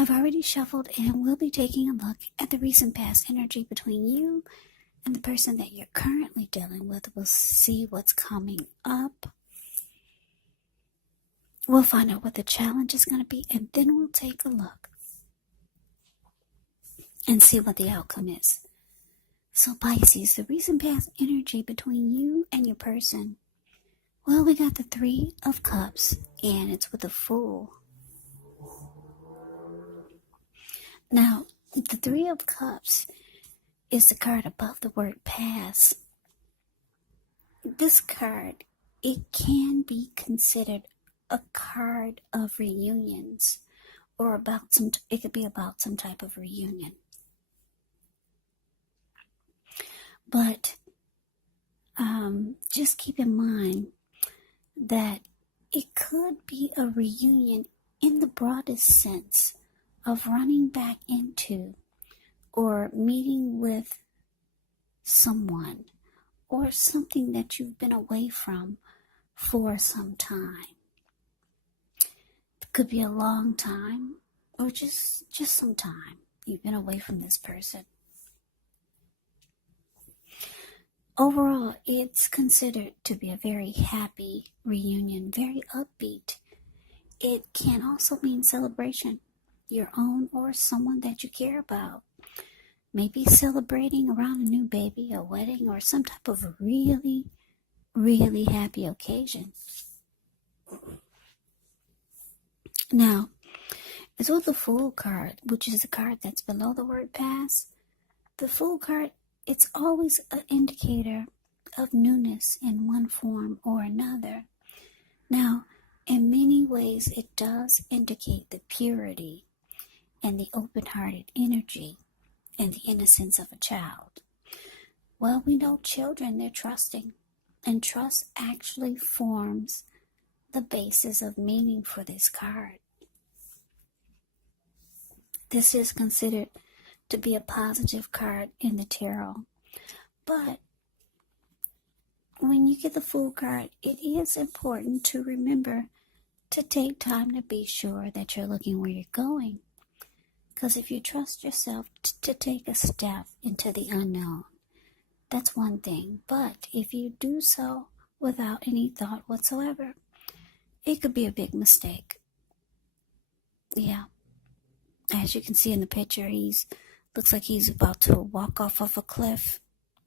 I've already shuffled and we'll be taking a look at the recent past energy between you and the person that you're currently dealing with. We'll see what's coming up. We'll find out what the challenge is going to be, and then we'll take a look and see what the outcome is. So Pisces, the recent past energy between you and your person. Well, we got the Three of Cups, and it's with the Fool. Now, the Three of Cups is the card above the word past. This card, it can be considered a card of reunions, or it could be about some type of reunion. But just keep in mind that it could be a reunion in the broadest sense of running back into or meeting with someone or something that you've been away from for some time. It could be a long time or just some time you've been away from this person. Overall, it's considered to be a very happy reunion, very upbeat. It can also mean celebration, your own or someone that you care about. Maybe celebrating around a new baby, a wedding, or some type of really, really happy occasion. Now, it's with the Fool card, which is the card that's below the word past. The Fool card, it's always an indicator of newness in one form or another. Now, in many ways, it does indicate the purity and the open-hearted energy and the innocence of a child. Well, we know children, they're trusting, and trust actually forms the basis of meaning for this card. This is considered to be a positive card in the tarot. But when you get the Fool card, it is important to remember to take time to be sure that you're looking where you're going. Because if you trust yourself to take a step into the unknown, that's one thing. But if you do so without any thought whatsoever, it could be a big mistake. Yeah. As you can see in the picture, looks like he's about to walk off of a cliff.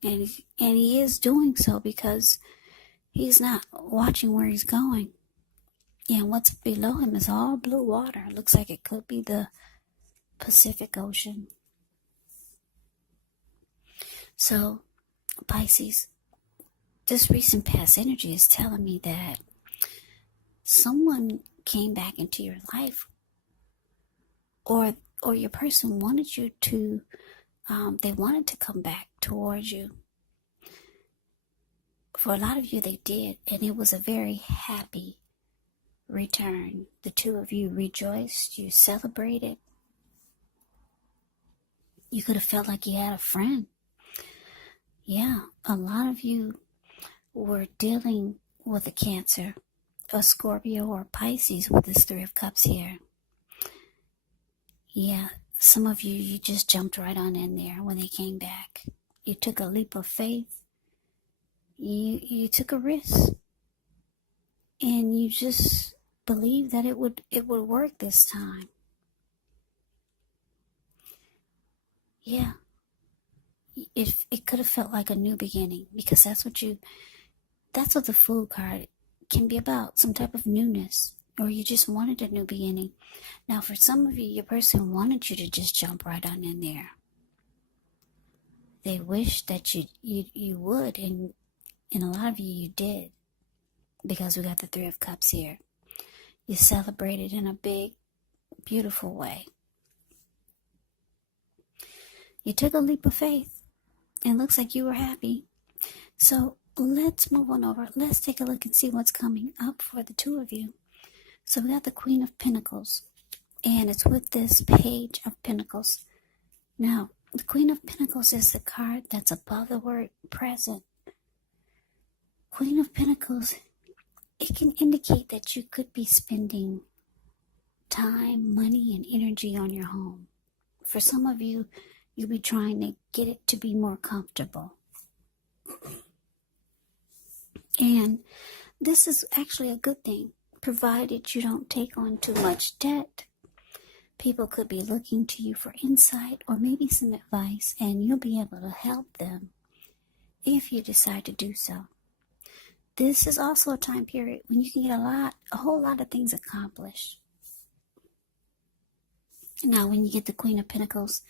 And he is doing so because he's not watching where he's going. And what's below him is all blue water. It looks like it could be the Pacific Ocean. So, Pisces, this recent past energy is telling me that someone came back into your life, or your person wanted you to, they wanted to come back towards you. For a lot of you, they did, and it was a very happy return. The two of you rejoiced, you celebrated. You could have felt like you had a friend. Yeah, a lot of you were dealing with a Cancer, a Scorpio, or Pisces with this Three of Cups here. Yeah, some of you just jumped right on in there when they came back. You took a leap of faith. You took a risk. And you just believed that it would work this time. Yeah. It could have felt like a new beginning, because that's what the Fool card can be about, some type of newness, or you just wanted a new beginning. Now, for some of you, your person wanted you to just jump right on in there. They wished that you would, and a lot of you did, because we got the Three of Cups here. You celebrated in a big, beautiful way. You took a leap of faith. It looks like you were happy. So let's move on over. Let's take a look and see what's coming up for the two of you. So we got the Queen of Pentacles, and it's with this Page of Pentacles. Now, the Queen of Pentacles is the card that's above the word present. Queen of Pentacles, it can indicate that you could be spending time, money, and energy on your home. For some of you, you'll be trying to get it to be more comfortable. And this is actually a good thing, provided you don't take on too much debt. People could be looking to you for insight or maybe some advice, and you'll be able to help them if you decide to do so. This is also a time period when you can get a whole lot of things accomplished. Now, when you get the Queen of Pentacles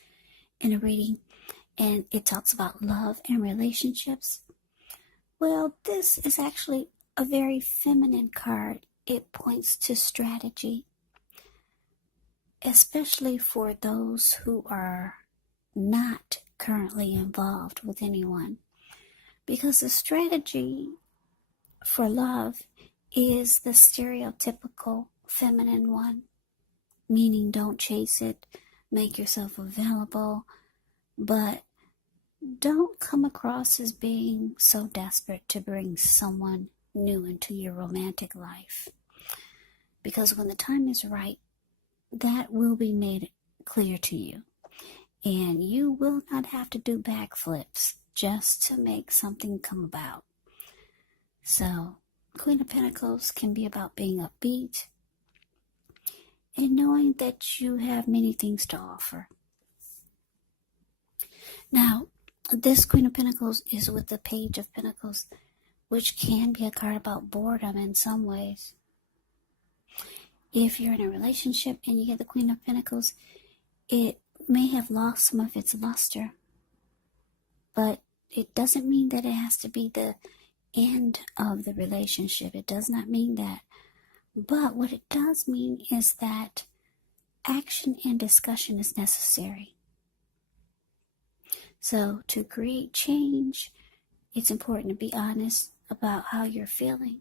in a reading, and it talks about love and relationships, well, this is actually a very feminine card. It points to strategy, especially for those who are not currently involved with anyone. Because the strategy for love is the stereotypical feminine one, meaning don't chase it, make yourself available, but don't come across as being so desperate to bring someone new into your romantic life. Because when the time is right, that will be made clear to you. And you will not have to do backflips just to make something come about. So, Queen of Pentacles can be about being upbeat and knowing that you have many things to offer. Now, this Queen of Pentacles is with the Page of Pentacles, which can be a card about boredom in some ways. If you're in a relationship and you get the Queen of Pentacles, it may have lost some of its luster, but it doesn't mean that it has to be the end of the relationship. It does not mean that. But what it does mean is that action and discussion is necessary. So to create change, it's important to be honest about how you're feeling.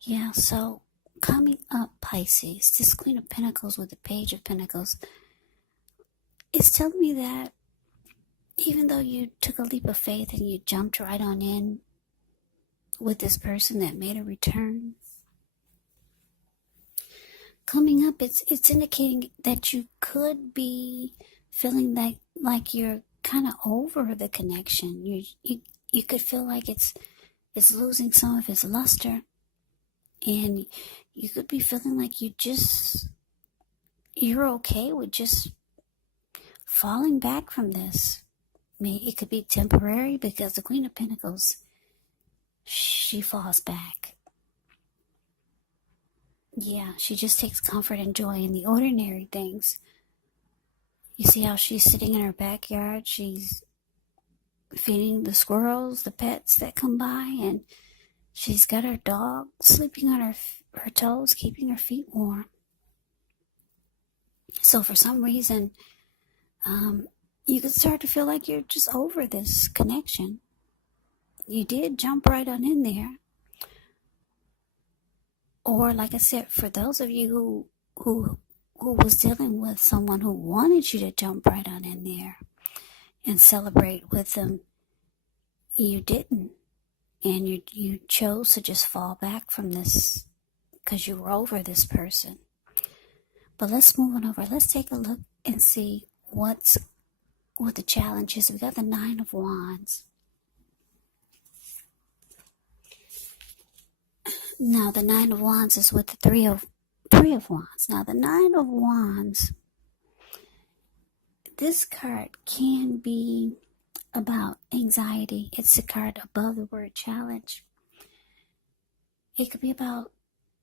Yeah, so coming up, Pisces, this Queen of Pentacles with the Page of Pentacles is telling me that even though you took a leap of faith and you jumped right on in with this person that made a return, coming up, it's indicating that you could be feeling like you're kind of over the connection. You could feel like it's losing some of its luster, and you could be feeling like you're okay with just falling back from this. I mean, it could be temporary because the Queen of Pentacles, she falls back. Yeah, she just takes comfort and joy in the ordinary things. You see how she's sitting in her backyard, she's feeding the squirrels, the pets that come by, and she's got her dog sleeping on her toes, keeping her feet warm. So for some reason, you could start to feel like you're just over this connection. You did jump right on in there. Or like I said, for those of you who was dealing with someone who wanted you to jump right on in there and celebrate with them, you didn't. And you chose to just fall back from this because you were over this person. But let's move on over. Let's take a look and see what the challenge is. We got the Nine of Wands. Now the Nine of Wands is with the Three of Wands. Now the Nine of Wands, this card can be about anxiety. It's the card above the word challenge. It could be about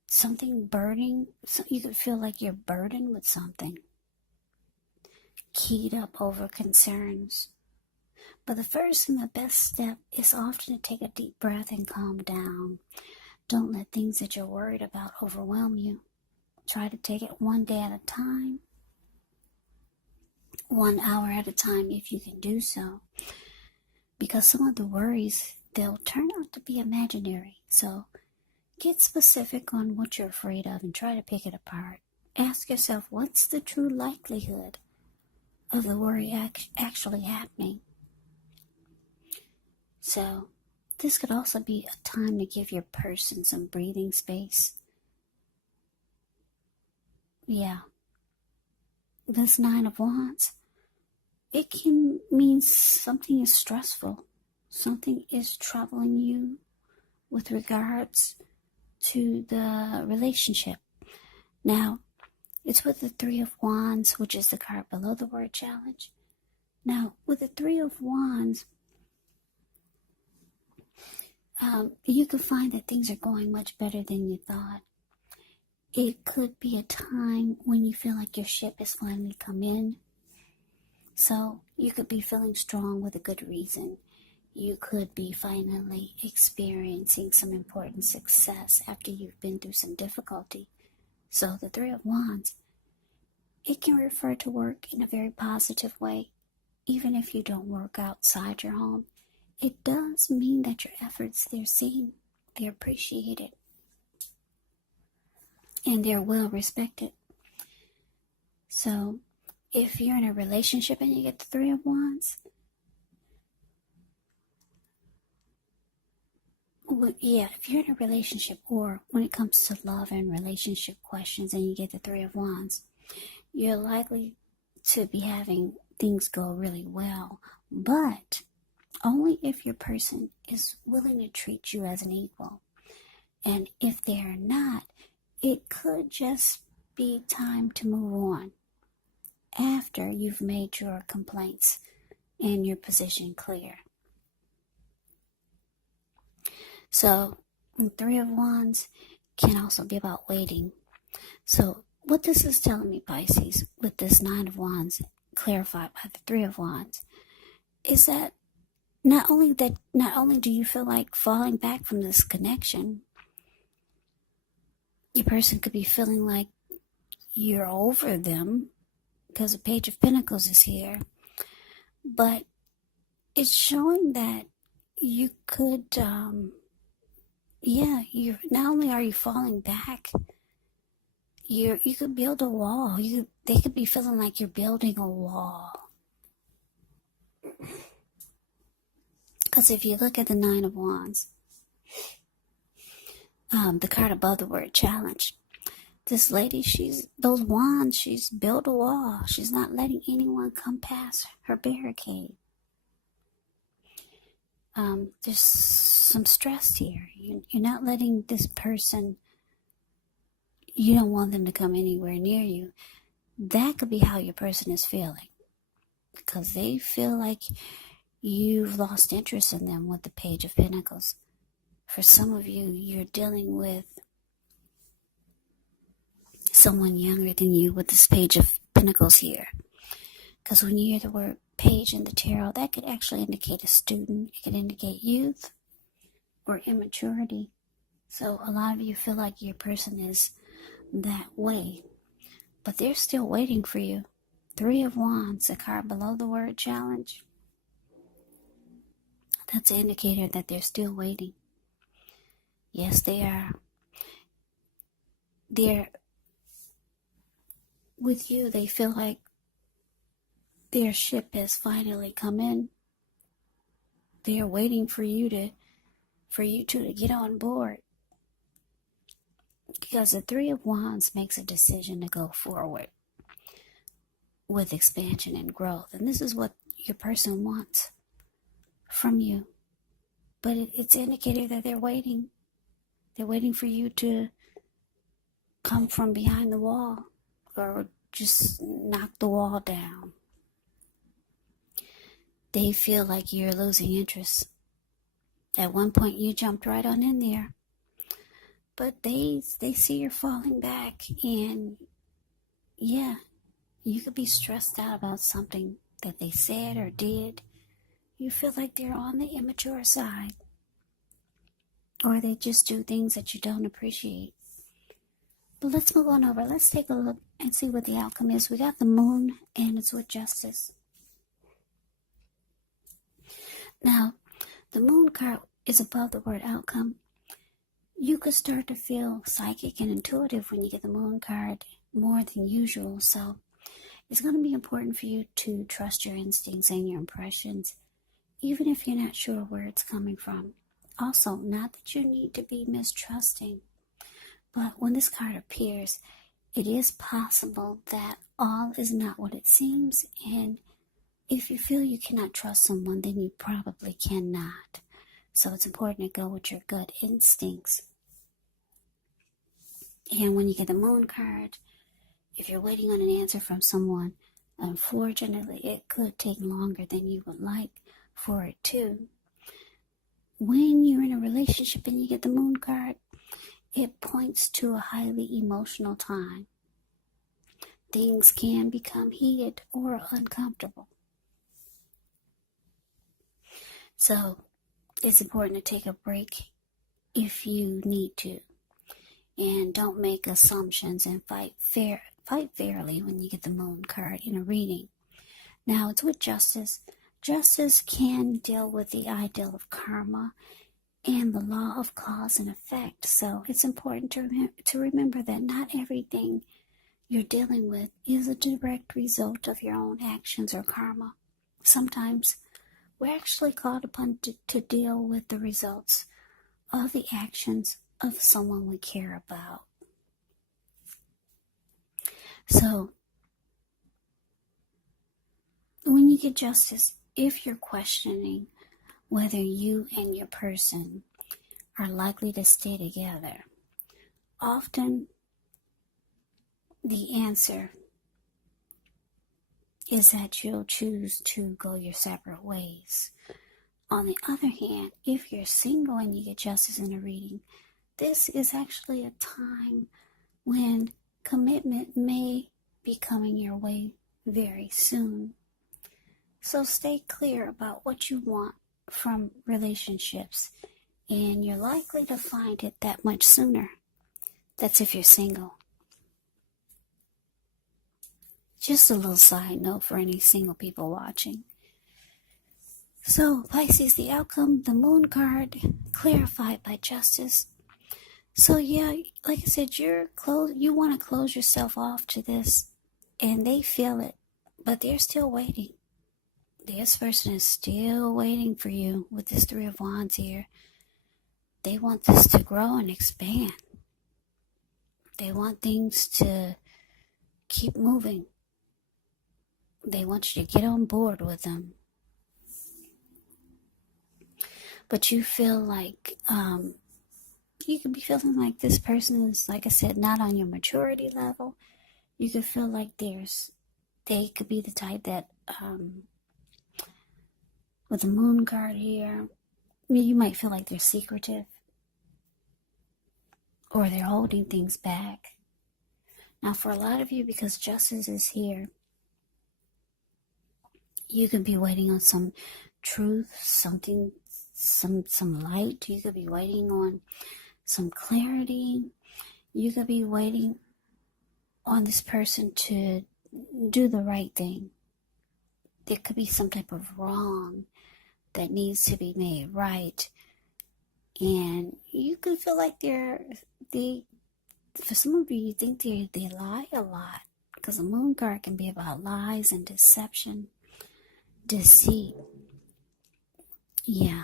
something burning. So you could feel like you're burdened with something, keyed up over concerns. But the first and the best step is often to take a deep breath and calm down. Don't let things that you're worried about overwhelm you. Try to take it one day at a time, 1 hour at a time if you can do so. Because some of the worries, they'll turn out to be imaginary. So get specific on what you're afraid of and try to pick it apart. Ask yourself, what's the true likelihood of the worry actually happening? So this could also be a time to give your person some breathing space. yeah, this Nine of Wands, it can mean something is stressful. Something is troubling you with regards to the relationship. Now, it's with the Three of Wands, which is the card below the word challenge. Now, with the Three of Wands, you can find that things are going much better than you thought. It could be a time when you feel like your ship has finally come in. So you could be feeling strong with a good reason. You could be finally experiencing some important success after you've been through some difficulty. So the Three of Wands, it can refer to work in a very positive way. Even if you don't work outside your home, it does mean that your efforts, they're seen, they're appreciated, and they're well respected. So if you're in a relationship and you get the Three of Wands, if you're in a relationship, or when it comes to love and relationship questions and you get the Three of Wands, you're likely to be having things go really well, but only if your person is willing to treat you as an equal. And if they're not, it could just be time to move on after you've made your complaints and your position clear. So, the Three of Wands can also be about waiting. So, what this is telling me, Pisces, with this Nine of Wands clarified by the Three of Wands, is that not only do you feel like falling back from this connection, your person could be feeling like you're over them because the Page of Pentacles is here, but it's showing that you could, you not only are you falling back, you could build a wall. They could be feeling like you're building a wall. Because if you look at the Nine of Wands, the card above the word challenge, this lady, she's built a wall. She's not letting anyone come past her barricade. There's some stress here. You're not letting this person, you don't want them to come anywhere near you. That could be how your person is feeling, because they feel like you've lost interest in them with the Page of Pentacles. For some of you, you're dealing with someone younger than you with this Page of Pentacles here. Because when you hear the word page in the tarot, that could actually indicate a student. It could indicate youth or immaturity. So a lot of you feel like your person is that way, but they're still waiting for you. Three of Wands, the card below the word challenge, that's an indicator that they're still waiting. Yes, they are. They're with you. They feel like their ship has finally come in. They are waiting for you to get on board. Because the Three of Wands makes a decision to go forward with expansion and growth. And this is what your person wants from you. But it's an indicator that they're waiting. They're waiting for you to come from behind the wall, or just knock the wall down. They feel like you're losing interest. At one point you jumped right on in there, but they see you're falling back, and yeah, you could be stressed out about something that they said or did. You feel like they're on the immature side, or they just do things that you don't appreciate. But let's move on over. Let's take a look and see what the outcome is. We got the Moon, and it's with Justice. Now, the Moon card is above the word outcome. You could start to feel psychic and intuitive when you get the Moon card more than usual. So it's going to be important for you to trust your instincts and your impressions, even if you're not sure where it's coming from. Also, not that you need to be mistrusting, but when this card appears, it is possible that all is not what it seems, and if you feel you cannot trust someone, then you probably cannot. So it's important to go with your gut instincts. And when you get the Moon card, if you're waiting on an answer from someone, unfortunately, it could take longer than you would like for it to. When you're in a relationship and you get the Moon card, it points to a highly emotional time. Things can become heated or uncomfortable. So it's important to take a break if you need to. And don't make assumptions and fight fairly when you get the Moon card in a reading. Now it's with Justice. Justice can deal with the ideal of karma and the law of cause and effect. So it's important to remember that not everything you're dealing with is a direct result of your own actions or karma. Sometimes we're actually called upon to deal with the results of the actions of someone we care about. So, when you get Justice, if you're questioning whether you and your person are likely to stay together, often the answer is that you'll choose to go your separate ways. On the other hand, if you're single and you get Justice in a reading, this is actually a time when commitment may be coming your way very soon. So stay clear about what you want from relationships, and you're likely to find it that much sooner. That's if you're single. Just a little side note for any single people watching. So, Pisces, the outcome, the Moon card, clarified by Justice. So yeah, like I said, you want to close yourself off to this, and they feel it, but they're still waiting. This person is still waiting for you with this Three of Wands here. They want this to grow and expand. They want things to keep moving. They want you to get on board with them. But you feel like, you could be feeling like this person is, like I said, not on your maturity level. You could feel like they could be the type that, with the Moon card here, you might feel like they're secretive or they're holding things back. Now, for a lot of you, because Justice is here, you could be waiting on some truth, something, some light. You could be waiting on some clarity. You could be waiting on this person to do the right thing. There could be some type of wrong that needs to be made right. And you could feel like for some of you think they lie a lot, because the Moon card can be about lies and deception, deceit. Yeah.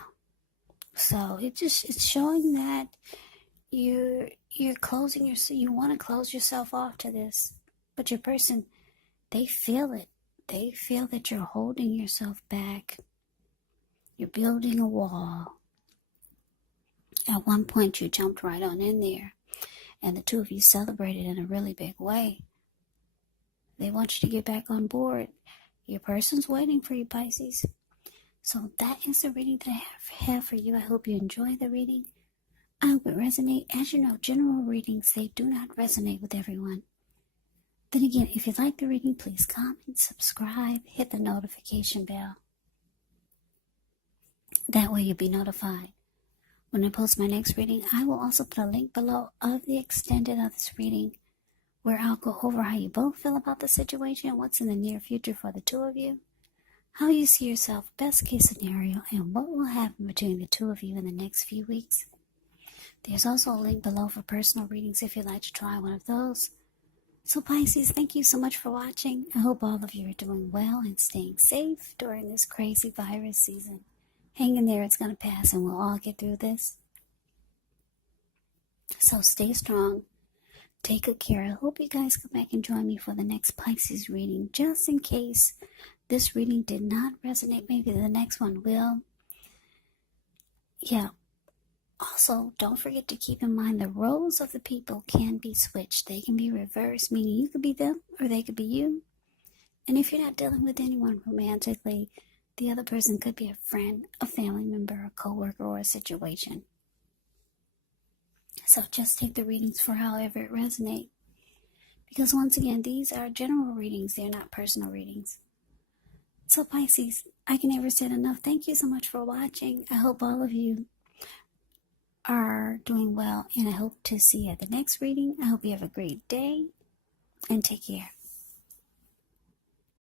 So it's showing that you're closing you want to close yourself off to this, but your person, they feel it. They feel that you're holding yourself back. You're building a wall. At one point, you jumped right on in there, and the two of you celebrated in a really big way. They want you to get back on board. Your person's waiting for you, Pisces. So that is the reading that I have for you. I hope you enjoy the reading. I hope it resonates. As you know, general readings, they do not resonate with everyone. Then again, if you like the reading, please comment, subscribe, hit the notification bell. That way you'll be notified when I post my next reading. I will also put a link below of the extended of this reading, where I'll go over how you both feel about the situation, what's in the near future for the two of you, how you see yourself, best case scenario, and what will happen between the two of you in the next few weeks. There's also a link below for personal readings if you'd like to try one of those. So Pisces, thank you so much for watching. I hope all of you are doing well and staying safe during this crazy virus season. Hang in there, it's going to pass and we'll all get through this. So stay strong. Take good care. I hope you guys come back and join me for the next Pisces reading. Just in case this reading did not resonate, maybe the next one will. Yeah. Also, don't forget to keep in mind the roles of the people can be switched. They can be reversed, meaning you could be them or they could be you. And if you're not dealing with anyone romantically, the other person could be a friend, a family member, a coworker, or a situation. So just take the readings for however it resonates. Because once again, these are general readings. They're not personal readings. So Pisces, I can never say enough. Thank you so much for watching. I hope all of you are doing well. And I hope to see you at the next reading. I hope you have a great day. And take care.